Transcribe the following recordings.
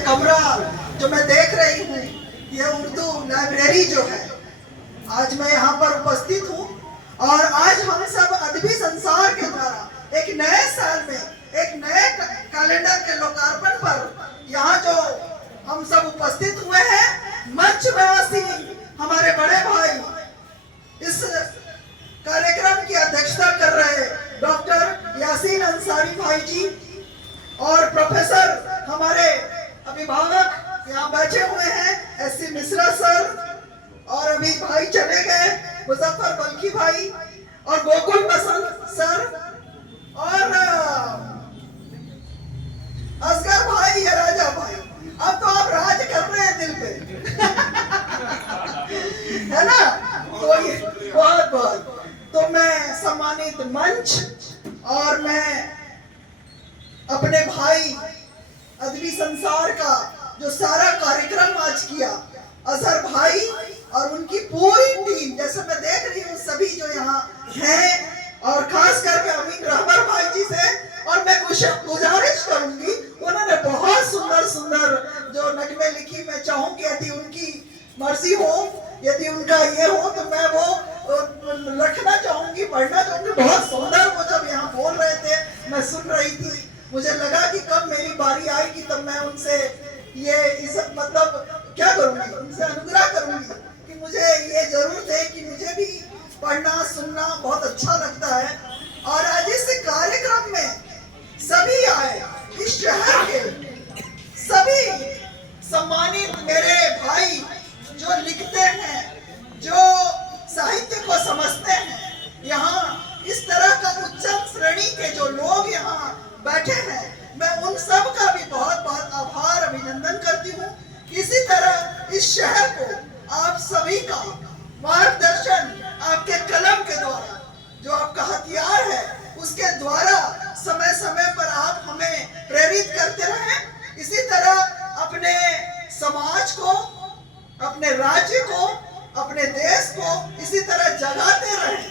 कमरा जो मैं देख रही हूँ, ये उर्दू लाइब्रेरी जो है, आज मैं यहाँ पर उपस्थित हूँ और आज हम सब अदबी संसार के द्वारा एक नए साल में एक नए कैलेंडर के लोकार्पण पर यहाँ जो हम सब उपस्थित हुए हैं, मंच निवासी हमारे बड़े भाई इस कार्यक्रम की अध्यक्षता कर रहे डॉक्टर यासीन अंसारी भाई जी और प्रोफेसर हमारे अभिभावक यहाँ बैठे हुए हैं, एससी मिश्रा सर, और अभी भाई चले गए मुजफ्फर बल्खी भाई और गोकुल बसंत सर और असगर भाई या राजा भाई। अब तो आप राज कर रहे हैं दिल पे है ना। तो ये बहुत बहुत तो मैं सम्मानित मंच और मैं अपने भाई अदबी संसार का जो सारा कार्यक्रम आज किया, अजहर भाई और उनकी पूरी टीम, जैसे मैं देख रही हूँ सभी जो यहाँ हैं, और खास करके अमीन रहबर भाई जी से, और मैं गुजारिश करूंगी, उन्होंने बहुत सुंदर सुंदर जो नगमे लिखी, मैं चाहूंगी यदि उनकी मर्जी हो, यदि उनका ये हो तो मैं वो रखना चाहूंगी, पढ़ना चाहूंगी। बहुत सुंदर वो जब यहाँ बोल रहे थे, मैं सुन रही थी, मुझे लगा कि कब मेरी बारी आएगी तब मैं उनसे ये इज्जत मतलब क्या करूंगी, उनसे अनुग्रह करूंगी कि मुझे ये जरूरत है कि मुझे भी पढ़ना सुनना बहुत अच्छा लगता है। और आज इस कार्यक्रम में सभी आए, इस शहर के सभी सम्मानित मेरे भाई जो लिखते हैं, जो साहित्य को समझते हैं, यहाँ इस तरह का उच्चम श्रेणी के जो लोग यहाँ बैठे हैं, मैं उन सब का भी बहुत बहुत आभार अभिनंदन करती हूँ। इसी तरह इस शहर को आप सभी का मार्गदर्शन आपके कलम के द्वारा, जो आपका हथियार है, उसके द्वारा समय समय पर आप हमें प्रेरित करते रहें। इसी तरह अपने समाज को, अपने राज्य को, अपने देश को इसी तरह जगाते रहें,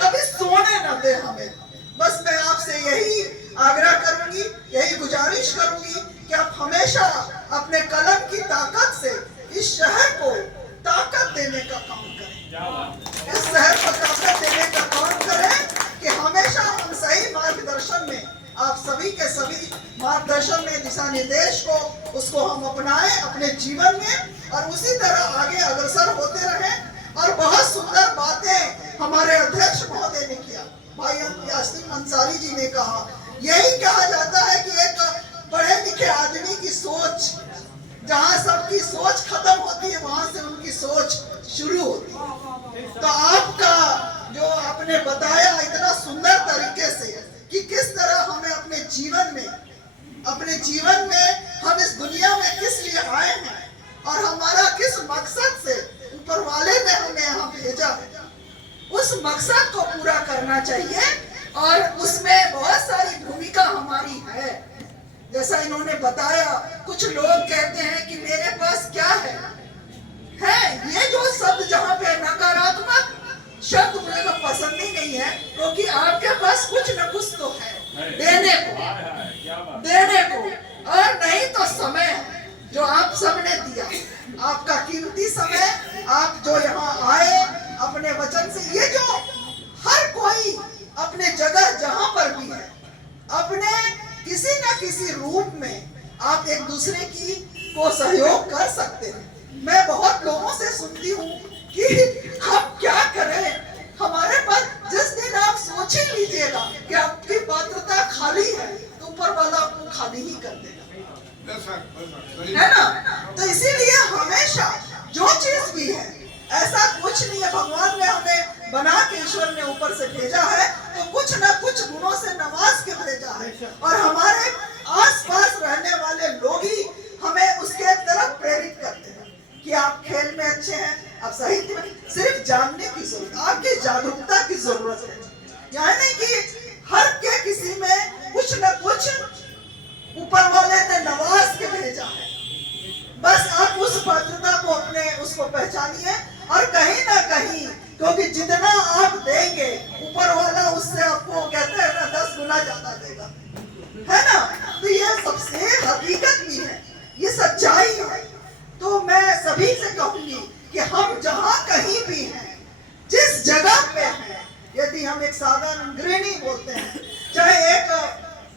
कभी सोने न दे हमें। बस मैं आपसे यही आग्रह करूंगी, यही गुजारिश करूंगी कि आप हमेशा अपने कलम की ताकत से इस शहर को ताकत देने का काम करें, इस शहर को ताकत देने का काम करें कि हमेशा हम सही मार्गदर्शन में, आप सभी के सभी मार्गदर्शन में, दिशा निर्देश को उसको हम अपनाएं अपने जीवन में और उसी तरह आगे अग्रसर होते रहें। और बहुत सुंदर बातें हमारे अध्यक्ष महोदय ने किया, भाई यासीन अंसारी जी ने कहा, यही कहा जाता है कि एक पढ़े लिखे आदमी की सोच, जहाँ सबकी सोच खत्म होती है वहां से उनकी सोच शुरू होती है। तो आपका जो आपने बताया इतना सुंदर तरीके से कि किस तरह हमें अपने जीवन में हम इस दुनिया में किस लिए आए हैं और हमारा किस मकसद से ऊपर वाले ने हमें यहाँ भेजा है, उस मकसद को पूरा करना चाहिए। और उसमें बहुत सारी भूमिका हमारी है, जैसा इन्होंने बताया। कुछ लोग कहते हैं कि मेरे पास क्या है ये जो शब्द, जहाँ पे नकारात्मक शब्द मुझे तो पसंद ही नहीं है, क्योंकि आपके पास कुछ न कुछ तो है देने को, और नहीं तो समय जो आप सबने दिया, आपका कीमती समय, आप जो यहाँ आए अपने वचन से, ये जो हर कोई अपने जगह जहां पर भी है, अपने किसी न किसी रूप में आप एक दूसरे की को सहयोग कर सकते हैं। मैं बहुत लोगों से सुनती हूँ कि हम क्या करें, हमारे पास जिस दिन आप सोच ही लीजिएगा कि आपकी पात्रता खाली है तो ऊपर वाला आपको खाली ही कर देगा, है ना। तो इसीलिए हमेशा जो चीज भी है, ऐसा कुछ नहीं है, भगवान ने हमें बना के, ईश्वर ने ऊपर से भेजा है तो कुछ ना कुछ गुणों से नवाज के भेजा है, और हमारे आसपास रहने वाले लोग ही हमें उसके तरफ प्रेरित करते हैं कि आप खेल में अच्छे हैं, आप साहित्य में, सिर्फ जानने की जरूरत, आपकी जागरूकता की जरूरत है। यानी कि हर के किसी में कुछ न कुछ ऊपर वाले ने नवाज के भेजा है, बस आप उस पात्रता को अपने उसको पहचानिए, और कहीं ना कहीं, क्योंकि जितना आप देंगे ऊपर वाला उससे आपको कहते हैं ना 10 गुना ज्यादा देगा, है ना। तो ये सबसे हकीकत भी है, ये सच्चाई है। तो मैं सभी से कहूंगी कि हम जहां कहीं भी हैं, जिस जगह पे हैं, यदि हम एक साधारण गृहिणी बोलते हैं, चाहे एक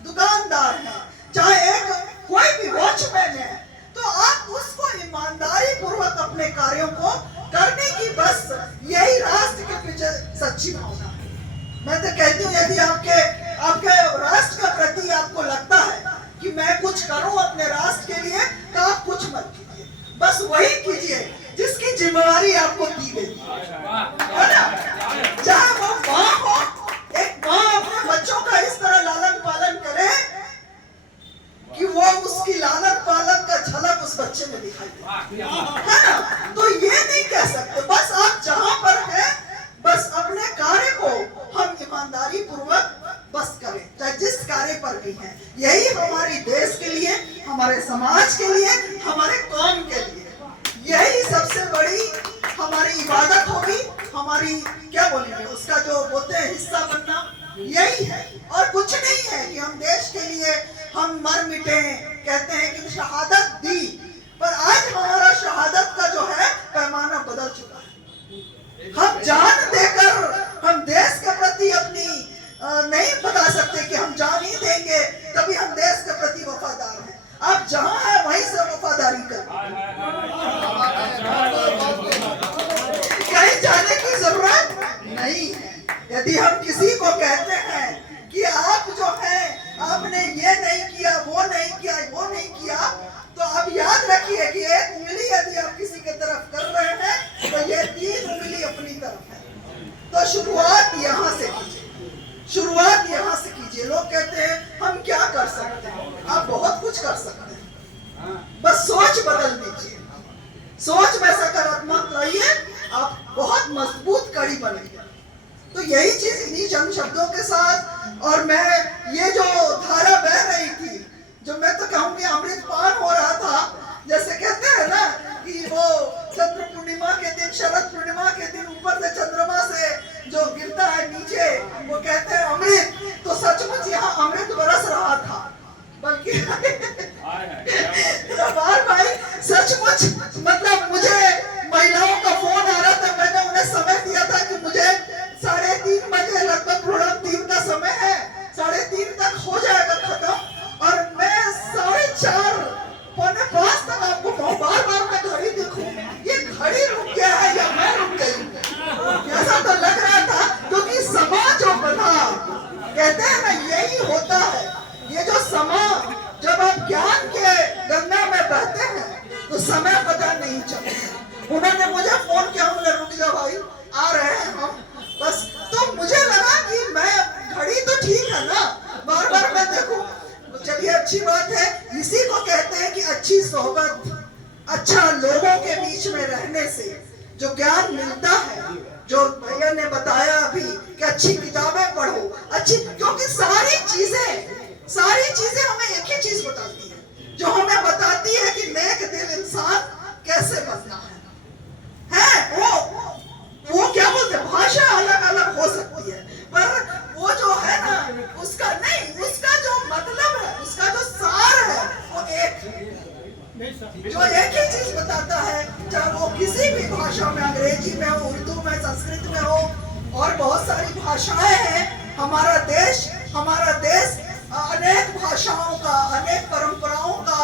दुकानदार है, चाहे एक कोई भी वॉचमैन है, तो आप उसको ईमानदारी पूर्वक अपने कार्यों को करने की बस यही राष्ट्र के पीछे सच्ची भावना है। मैं तो कहती हूँ यदि आपके राष्ट्र के प्रति आपको लगता है कि मैं कुछ करूं अपने राष्ट्र के लिए, तो आप कुछ मत कीजिए, बस वही कीजिए जिसकी जिम्मेवारी आपको दी गई है ना। चाहे वो माँ हो, एक माँ अपने बच्चों का इस तरह लालन पालन करे कि वो उसकी लालन पालन का झलक उस बच्चे में दिखाई दे, है ना। तो ये नहीं कह सकते, बस आप जहां पर हैं, बस अपने कार्य को हम ईमानदारी पूर्वक बस करें, चाहे जिस कार्य पर भी हैं। यही हमारे देश के लिए, हमारे समाज के लिए, हमारे कौम के लिए, यही सबसे बड़ी हमारी इबादत होगी, हमारी क्या बोलेंगे उसका जो बोलते हैं हिस्सा बनना, यही है और कुछ नहीं है कि हम देश के लिए हम मर मिटे। कहते हैं कि शहादत दी, पर आज हमारा शहादत का जो है पैमाना बदल चुका है। हम जान देकर हम देश के प्रति अपनी नहीं बता सकते कि हम जान ही देंगे तभी हम देश के प्रति वफादार हैं। आप जहां हैं वहीं से वफादारी करें, कहीं जाने की जरूरत नहीं है। यदि हम किसी को कहते हैं कि आप जो है आपने ये नहीं किया, वो नहीं किया, वो नहीं किया, तो आप याद रखिए कि एक उंगली यदि आप किसी की तरफ कर रहे हैं तो ये 3 उंगली अपनी तरफ है। तो शुरुआत यहाँ से कीजिए, शुरुआत यहाँ से कीजिए। लोग कहते हैं हम क्या कर सकते हैं, आप बहुत कुछ कर सकते हैं, बस सोच बदल दीजिए, सोच में सकारात्मक लाइए, आप बहुत मजबूत कड़ी बनेगी। तो यही चीज इन्हीं चंद शब्दों के साथ, और मैं ये जो धारा बह रही थी, जो मैं तो कहूँगी अमृत पान हो रहा था, जैसे कहते हैं ना कि वो चंद्र पूर्णिमा के दिन, शरद पूर्णिमा के दिन ऊपर से चंद्रमा से जो गिरता है नीचे, वो कहते हैं अमृत। तो सचमुच यहाँ अमृत बरस रहा था, बल्कि भाई सचमुच मतलब मुझे महिलाओं का फोन आ रहा था, मैंने उन्हें समय दिया था कि मुझे 3:30 बजे लगभग प्रोग्राम 3 का समय है, 3:30 तक हो जाएगा खत्म, और मैं 4:30 पौने 5 तक आपको बार बार मैं घड़ी देखूं, ये घड़ी रुक गया है या मैं रुक गई, ऐसा तो लग रहा था। क्योंकि समाज जो बना, कहते हैं ना यही होता है, ये जो समाज, जब आप ज्ञान के गंगा में बहते हैं तो समय पता नहीं चलता। उन्होंने मुझे फोन किया, बोले रुक जा भाई, आ रहे हैं हम बस। तो मुझे लगा कि मैं घड़ी तो ठीक है ना, बार बार मैं देखूं, चलिए अच्छी बात है। इसी को कहते हैं कि अच्छी सोहबत, अच्छा लोगों के बीच में रहने से जो ज्ञान मिलता है, जो भैया ने बताया अभी कि अच्छी किताबें पढ़ो, अच्छी, क्योंकि सारी चीजें हमें एक ही चीज बताती है, जो हमें बताती है कि नेक दिल इंसान कैसे बनना है। वो क्या बोलते हैं, भाषा अलग अलग हो सकती है, पर वो जो है ना उसका नहीं, उसका जो मतलब है, उसका जो सार है वो एक है, जो एक ही चीज बताता है, चाहे वो किसी भी भाषा में, अंग्रेजी में हो, उर्दू में, संस्कृत में हो, और बहुत सारी भाषाएं हैं। हमारा देश अनेक भाषाओं का, अनेक परंपराओं का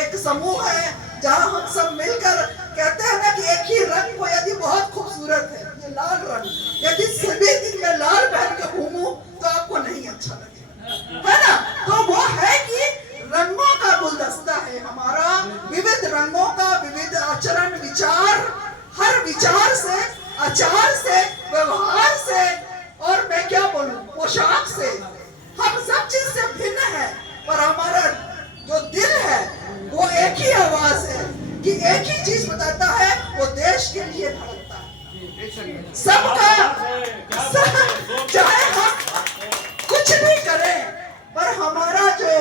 एक समूह है, जहां हम सब मिलकर कहते हैं ना कि एक ही रंग को यदि बहुत खूबसूरत है, ये लाल रंग, यदि सभी दिन में लाल पहन के घूमूं तो आपको नहीं अच्छा लगेगा, है ना। तो वो है कि रंगों का गुलदस्ता है हमारा, विविध रंगों का, विविध आचरण, विचार, हर विचार से, आचार से, व्यवहार से, और मैं क्या बोलूं, पोशाक से, हम सब चीज से भिन्न है, पर हमारा जो दिल है वो एक ही आवाज है कि एक ही चीज बताता है, वो देश के लिए धड़कता है, सबका, चाहे हम कुछ भी करें, पर हमारा जो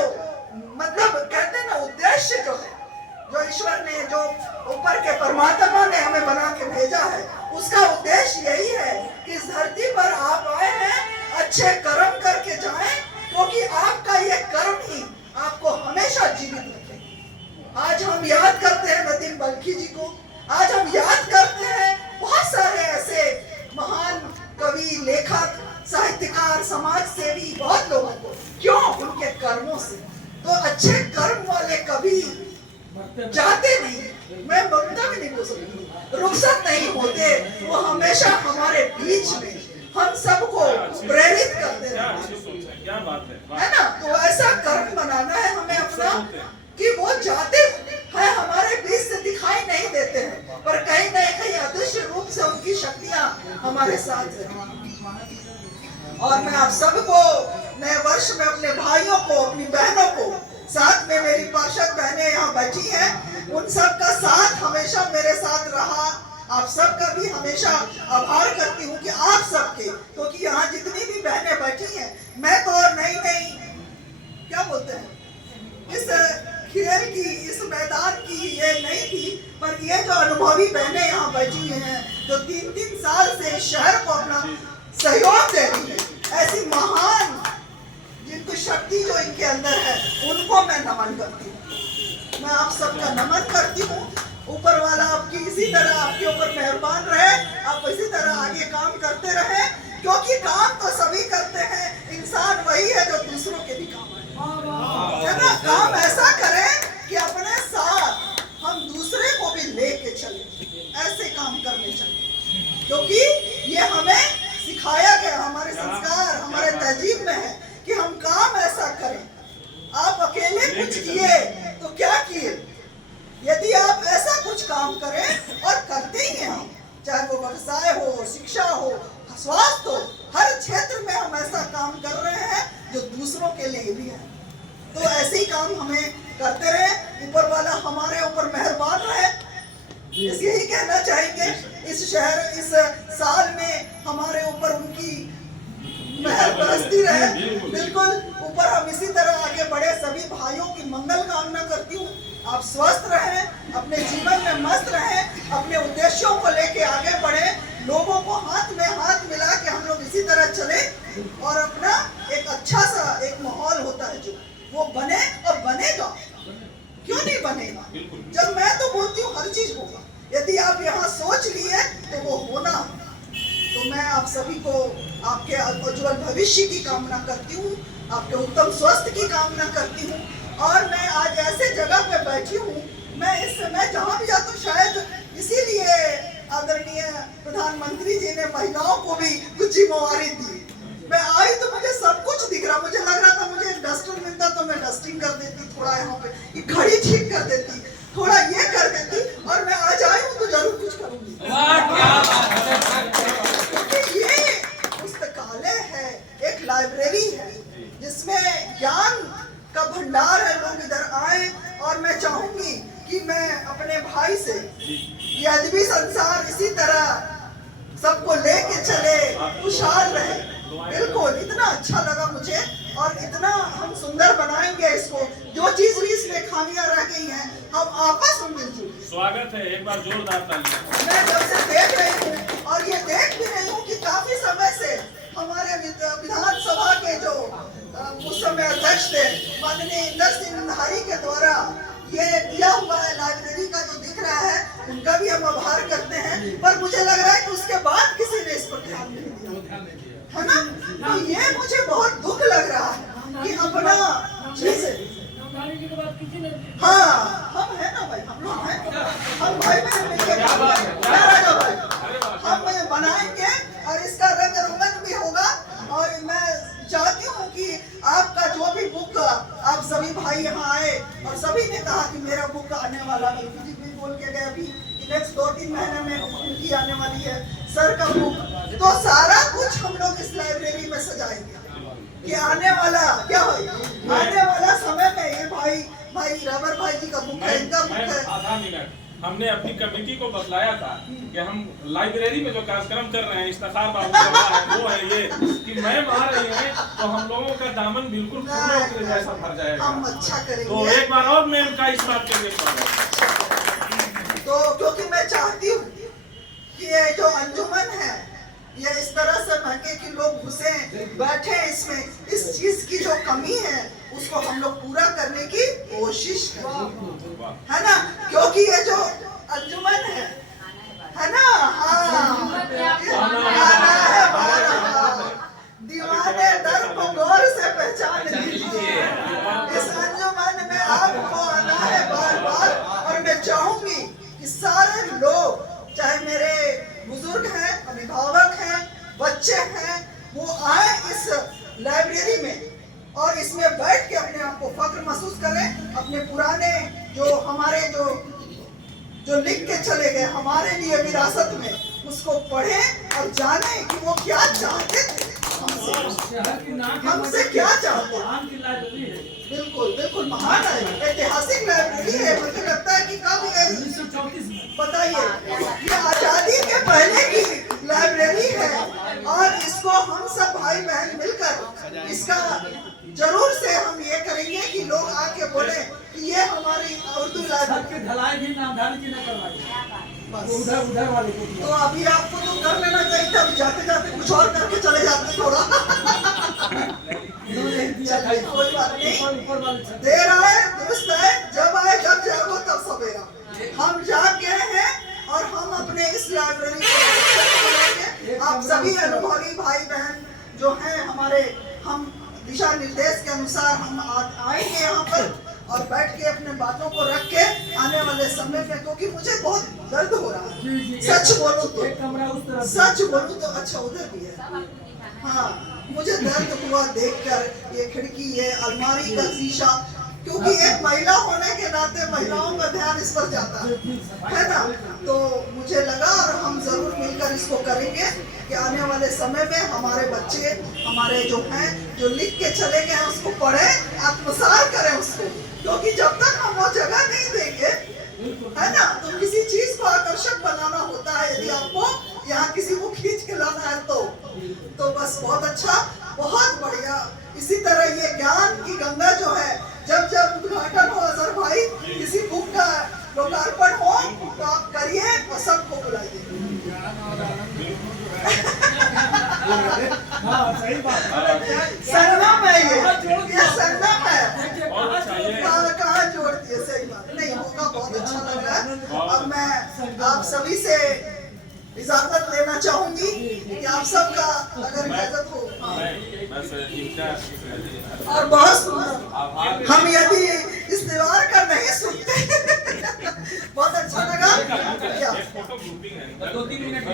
मतलब कहते हैं ना उद्देश्य जो है, जो ईश्वर ने, जो ऊपर के परमात्मा ने हमें बना के भेजा है, उसका उद्देश्य यही है कि इस धरती पर आप आए हैं अच्छे कर्म करके जाएं, क्योंकि आपका ये कर्म ही आपको हमेशा जीवित रखेगा। आज हम याद करते हैं नदीम बल्खी जी को, आज हम याद करते हैं बहुत सारे ऐसे महान कवि, लेखक, साहित्यकार, समाज सेवी बहुत लोगों को। क्यों? उनके कर्मों से। तो अच्छे कर्म वाले कभी जाते नहीं, मैं ममता भी नहीं बोल सकती, रुखसत नहीं होते, वो हमेशा हमारे बीच में हम सबको प्रेरित करते रहते क्या बात है ना। तो ऐसा कर्म बनाना है हमें अपना कि वो जाते हैं हमारे बीच से दिखाई नहीं देते हैं, पर कहीं न कहीं अदृश्य रूप से उनकी शक्तियां हमारे साथ हैं। और मैं आप सबको नए वर्ष में अपने भाइयों को, अपनी बहनों को, साथ में मेरी पार्षद बहनें यहाँ बैठी हैं, उन सब का साथ हमेशा मेरे साथ रहा। आप सबका भी हमेशा आभार करती हूँ कि आप सबके, क्योंकि यहाँ जितनी भी बहनें बैठी हैं, मैं तो नई क्या बोलते हैं, इस खेल की, इस मैदान की ये नहीं थी, पर ये जो अनुभवी बहनें यहाँ बैठी हैं, जो 3-3 साल से शहर को अपना सहयोग दे रही है, ऐसी महान जिनको शक्ति जो इनके अंदर है, उनको मैं नमन करती हूँ। मैं आप सबका नमन करती हूँ। ऊपर वाला आपकी इसी तरह आपके ऊपर मेहरबान रहे, आप इसी तरह आगे काम करते रहे, क्योंकि काम तो सभी करते हैं, इंसान वही है जो दूसरों के भी काम है ना। काम ऐसा करें कि अपने साथ हम दूसरे को भी लेके चले, ऐसे काम करने चाहिए, क्योंकि ये हमें सिखाया गया, हमारे संस्कार, हमारे तहजीब में है कि हम काम ऐसा करें। आप अकेले कुछ किए तो क्या किए, यदि आप ऐसा कुछ काम करें, और करते ही हैं हम, चाहे वो व्यवसाय हो, शिक्षा हो, स्वास्थ्य हो, हर क्षेत्र में हम ऐसा काम कर रहे हैं जो दूसरों के लिए भी है। तो ऐसे ही काम हमें करते रहे, ऊपर वाला हमारे ऊपर मेहरबान रहे, यही कहना चाहेंगे। इस शहर, इस साल में हमारे ऊपर उनकी मेहर बरसती रहे, बिल्कुल ऊपर हम इसी तरह आगे बढ़े। सभी भाइयों की मंगल कामना करती हूँ। आप स्वस्थ रहें, अपने जीवन में मस्त रहें, अपने उद्देश्यों को लेके आगे बढ़े, लोगों को हाथ में हाथ मिला के हम लोग इसी तरह चले, और अपना एक अच्छा सा एक माहौल होता है जो वो बने, और बनेगा, क्यों नहीं बनेगा। जब मैं तो बोलती हूँ हर चीज होगा, यदि आप यहाँ सोच लिए तो वो होना। तो मैं आप सभी को आपके उज्जवल भविष्य की कामना करती हूँ, आपके उत्तम स्वास्थ्य की कामना करती हूँ। और मैं आज ऐसे जगह पे बैठी हूँ, मैं इस समय जहाँ भी जाती हूँ, शायद इसीलिए आदरणीय प्रधानमंत्री जी ने महिलाओं को भी कुछ जिम्मेवारी दी। मैं आई तो मुझे सब कुछ दिख रहा, मुझे लग रहा था मुझे एक डस्टर मिलता तो मैं डस्टिंग कर देती, थोड़ा यहाँ पे ये घड़ी ठीक कर देती, थोड़ा ये कर देती, और मैं आज आई हूँ तो जरूर कुछ करूंगी। क्योंकि ये पुस्तकालय है, एक लाइब्रेरी है, जिसमें ज्ञान का भंडार है। लोग इधर आए, और मैं चाहूंगी कि मैं अपने भाई से ये अदबी संसार इसी तरह सबको लेके चले, खुशहाल रहे। बिल्कुल, इतना अच्छा लगा मुझे, और इतना हम सुंदर बनाएंगे इसको। जो चीज भी इसमें खामियां रह गई हैं, हम आपस में मिलजुल। स्वागत है, एक बार जोरदार ताली। मैं जब से देख रही हूँ, और ये देख भी रही हूँ कि काफी समय से हमारे विधानसभा के जो उस समय अध्यक्ष थे माननीय इंदर सिंह नहारी के द्वारा ये दिया हुआ है लाइब्रेरी का जो दिख रहा है, उनका भी हम आभार करते हैं। पर मुझे लग रहा है कि उसके बाद किसी ने इस पर ध्यान नहीं दिया, है ना। तो ये मुझे बहुत दुख लग रहा है कि अपना चीज, हाँ हम है ना भाई, हम लोग हैं, हम भाई बहन मिलकर राजा भाई हम बनाएंगे, और इसका रंग रोगन भी होगा। और मैं चाहती हूँ कि आपका जो भी बुक, आप सभी भाई यहाँ आए, और सभी ने कहा कि मेरा बुक आने वाला है, जी भी बोल के गए अभी नेक्स्ट 2-3 महीने में उनकी आने वाली है सर का बुक। तो सारा कुछ हम लोग इस लाइब्रेरी में सजाएंगे कि आने वाला क्या हो, आने वाला समय में ये भाई रबर भाई जी का बुक है, इनका बुक है। आधा मिनट हमने अपनी कमेटी को बतलाया था कि हम लाइब्रेरी में जो कार्यक्रम कर रहे हैं, इफ्तार बाबू है, वो है ये कि मैम आ रही है, तो हम लोगों का दामन बिल्कुल फूलों के जैसा भर जाएगा। हम अच्छा करेंगे। तो एक बार और मैम का इस बात के लिए तो क्योंकि मैं चाहती हूँ कि ये जो अंजुमन है, ये इस तरह से महके कि लोग घुसे बैठे इसमें, इस चीज की जो कमी है उसको हम लोग पूरा करने की कोशिश करें, है ना। क्योंकि ये जो अंजुमन है ना, हाँ आना है बारह, दीवाने दर को गौर से पहचान लीजिए, इस अंजुमन में आपको आना है बार बार। और मैं चाहूंगी कि सारे लोग, चाहे मेरे बुजुर्ग हैं, अभिभावक हैं, बच्चे हैं, वो आए इस लाइब्रेरी में और इसमें बैठ के अपने आप को फक्र महसूस करें, अपने पुराने जो हमारे जो लिख के चले गए हमारे लिए विरासत में, उसको पढ़ें और जानें कि वो क्या चाहते थे हमसे क्या चाहते हैं। बिल्कुल बिल्कुल महान है, ऐतिहासिक लाइब्रेरी है। मुझे लगता है कि कब ये 1934 में, बताइए, ये आजादी के पहले की लाइब्रेरी है और इसको हम सब भाई बहन मिलकर इसका जरूर से हम ये करेंगे कि लोग आके बोले कि ये हमारी उर्दू लाइब्रेरी की ढलाई भी नामधारी की न करवाई, उधर वाले को। तो अभी आपको तो कर लेना चाहिए था, जाते जाते कुछ और करके चले जाते थोड़ा। कोई बात नहीं, देर आए दुरुस्त है, जब आए जब जागो तब सवेरा। हम जाग गए हैं और हम अपने इस लाइब्रेरी को आप सभी अनुभवी भाई बहन जो हैं हमारे, हम दिशा निर्देश के अनुसार हम आएंगे यहाँ पर और बैठ के अपने बातों को रख के आने वाले समय में, क्योंकि मुझे बहुत दर्द हो रहा है, सच बोलूं तो, सच बोलूं तो। अच्छा उधर भी है, हाँ, मुझे दर्द हुआ देखकर ये खिड़की, ये अलमारी का शीशा, क्योंकि एक महिला होने के नाते महिलाओं का ध्यान इस पर जाता है ना। तो मुझे लगा और हम जरूर मिलकर इसको करेंगे कि आने वाले समय में हमारे बच्चे, हमारे जो हैं, जो लिख के चले गए हैं, उसको पढ़ें, आत्मसात करें उसको, क्योंकि जब तक हम वो जगह नहीं देंगे, है ना, तो किसी चीज को आकर्षक बनाना होता है। यदि आपको यहाँ किसी को खींच के लाना है तो बस बहुत अच्छा, बहुत बढ़िया। इसी तरह ये ज्ञान की गंगा जो है, जब जब उद्घाटन हो अजहर भाई, किसी बुक का लोकार्पण हो तो आप करिए और सबको बुलाइए। संगम है ये संगम है, कहाँ जोड़ दिए, सही बात नहीं होगा। बहुत अच्छा लग रहा है। अब मैं आप सभी से इजाजत लेना चाहूंगी कि आप सबका अगर इजाजत हो। और बहुत सुंदर, हम यदि इस दीवार का नहीं सुनते बहुत अच्छा लगा। फोटो ग्रुपिंग है, 2-3 मिनट